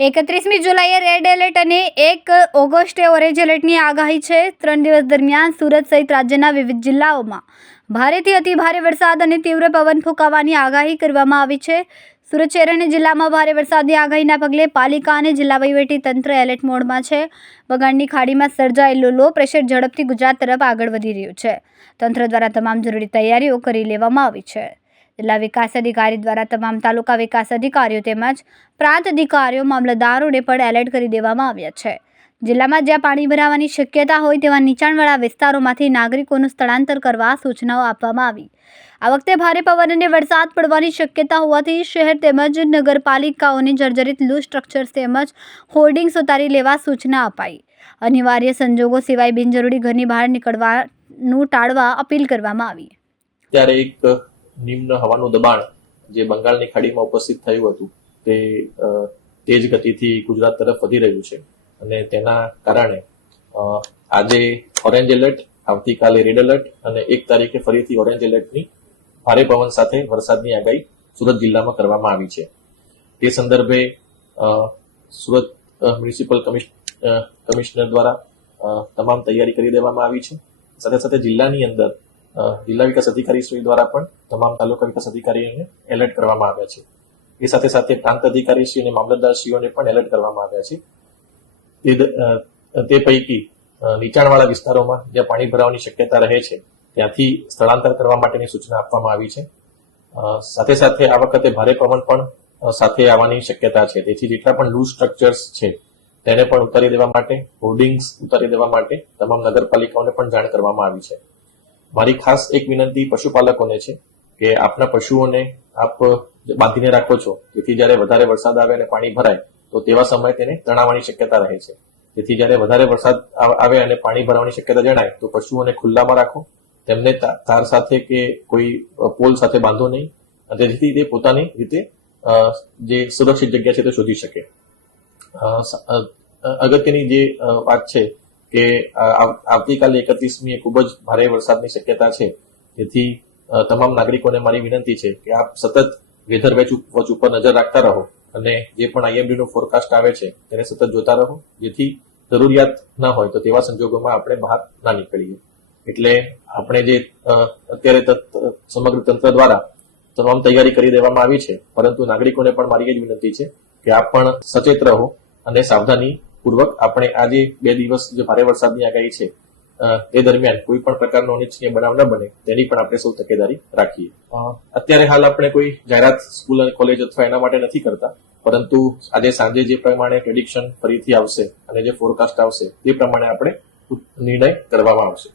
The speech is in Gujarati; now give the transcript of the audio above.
31મી જુલાઈએ રેડ એલર્ટ અને 1 ઓગસ્ટે ઓરેન્જ એલર્ટની આગાહી છે। 3 દિવસ દરમિયાન સુરત સહિત રાજ્યના વિવિધ જિલ્લાઓમાં ભારેથી અતિભારે વરસાદ અને તીવ્ર પવન ફૂંકાવાની આગાહી કરવામાં આવી છે। સુરત શહેર અને જિલ્લામાં ભારે વરસાદની આગાહીના પગલે પાલિકા અને જિલ્લા વહીવટી તંત્ર એલર્ટ મોડમાં છે। બંગાળની ખાડીમાં સર્જાયેલું લો પ્રેશર ઝડપથી ગુજરાત તરફ આગળ વધી રહ્યું છે। તંત્ર દ્વારા તમામ જરૂરી તૈયારીઓ કરી લેવામાં આવી છે। જિલ્લા વિકાસ અધિકારી દ્વારા તમામ તાલુકા વિકાસ અધિકારીઓ તેમજ પ્રાંત અધિકારીઓ મામલતદારોને પણ એલર્ટ કરી દેવામાં આવ્યા છે। જિલ્લામાં જ્યાં પાણી ભરાવાની શક્યતા હોય તેવા નીચાણવાળા વિસ્તારોમાંથી નાગરિકોનું સ્થળાંતર કરવા સૂચનાઓ આપવામાં આવી। આ વખતે ભારે પવન અને વરસાદ પડવાની શક્યતા હોવાથી શહેર તેમજ નગરપાલિકાઓને જર્જરિત લૂઝ સ્ટ્રક્ચર્સ તેમજ હોર્ડિંગ્સ ઉતારી લેવા સૂચના અપાઈ। અનિવાર્ય સંજોગો સિવાય બિનજરૂરી ઘરની બહાર નીકળવાનું ટાળવા અપીલ કરવામાં આવી। ત્યારે એક નિમ્ન હવાનું દબાણ જે બંગાળની ખાડીમાં ઉપસ્થિત થયું હતું તે તેજ ગતિથી ગુજરાત તરફ વધી રહ્યું છે અને તેના કારણે આજે ઓરેન્જ એલર્ટ, આવતીકાલે રેડ એલર્ટ અને 1 તારીખે ફરીથી ઓરેન્જ એલર્ટની ભારે પવન સાથે વરસાદની આગાહી સુરત જિલ્લામાં કરવામાં આવી છે। તે સંદર્ભે સુરત મ્યુનિસિપલ કમિશનર દ્વારા તમામ તૈયારી કરી દેવામાં આવી છે। સાથે સાથે જિલ્લાની અંદર જિલ્લા વિકાસ અધિકારી શ્રી દ્વારા પણ તમામ તાલુકા વિકાસ અધિકારીઓને એલર્ટ કરવામાં આવ્યા છે। એ સાથે સાથે પ્રાંત અધિકારી શ્રી અને મામલતદારશ્રીઓને પણ એલર્ટ કરવામાં આવ્યા છે। તે પૈકી નીચાણવાળા વિસ્તારોમાં જ્યાં પાણી ભરાવાની શક્યતા રહે છે ત્યાંથી સ્થળાંતર કરવા માટેની સૂચના આપવામાં આવી છે। સાથે સાથે આ વખતે ભારે પવન પણ સાથે આવવાની શક્યતા છે, તેથી જેટલા પણ લૂઝ સ્ટ્રક્ચર્સ છે તેને પણ ઉતારી દેવા માટે, હોર્ડિંગ્સ ઉતારી દેવા માટે તમામ નગરપાલિકાઓને પણ જાણ કરવામાં આવી છે। મારી ખાસ એક વિનંતી પશુપાલકોને છે કે આપના પશુઓને આપ બાંધીને રાખો છો, જેથી જ્યારે વધારે વરસાદ આવે અને પાણી ભરાય તો તેવા સમયે તેને તણાવવાની શક્યતા રહે છે। તેથી જ્યારે વધારે વરસાદ આવે અને પાણી ભરાવાની શક્યતા જણાય તો પશુઓને ખુલ્લામાં રાખો, તેમને તાર સાથે કે કોઈ પોલ સાથે બાંધો નહીં, જેથી તે પોતાની રીતે જે સુરક્ષિત જગ્યા છે તે શોધી શકે। અગત્યની જે વાત છે કે આવતીકાલે 31મીએ ખૂબ જ ભારે વરસાદની શક્યતા છે, તેથી તમામ નાગરિકોને મારી વિનંતી છે કે આપ સતત વેધર વોચ ઉપર નજર રાખતા રહો અને જે પણ IMD નું ફોરકાસ્ટ આવે છે તેને સતત જોતા રહો, જેથી જરૂરિયાત ના હોય તો તેવા સંજોગોમાં આપણે બહાર ના નીકળીએ। એટલે આપણે જે અત્યારે સમગ્ર તંત્ર દ્વારા તમામ તૈયારી કરી દેવામાં આવી છે, પરંતુ નાગરિકોને પણ મારી એ જ વિનંતી છે કે આપ પણ સચેત રહો અને સાવધાની પૂર્વક આપણે આજે 2 દિવસ જે ભારે વરસાદની આગાહી છે તે દરમિયાન કોઈ પણ પ્રકારનો અનિચ્છનીય બનાવ ન બને તેની પણ આપણે સૌ તકેદારી રાખીએ। અત્યારે હાલ આપણે કોઈ જાહેરાત સ્કૂલ અને કોલેજ અથવા એના માટે નથી કરતા, પરંતુ આજે સાંજે જે પ્રમાણે પ્રેડિક્શન ફરીથી આવશે અને જે ફોરકાસ્ટ આવશે તે પ્રમાણે આપણે નિર્ણય કરવામાં આવશે।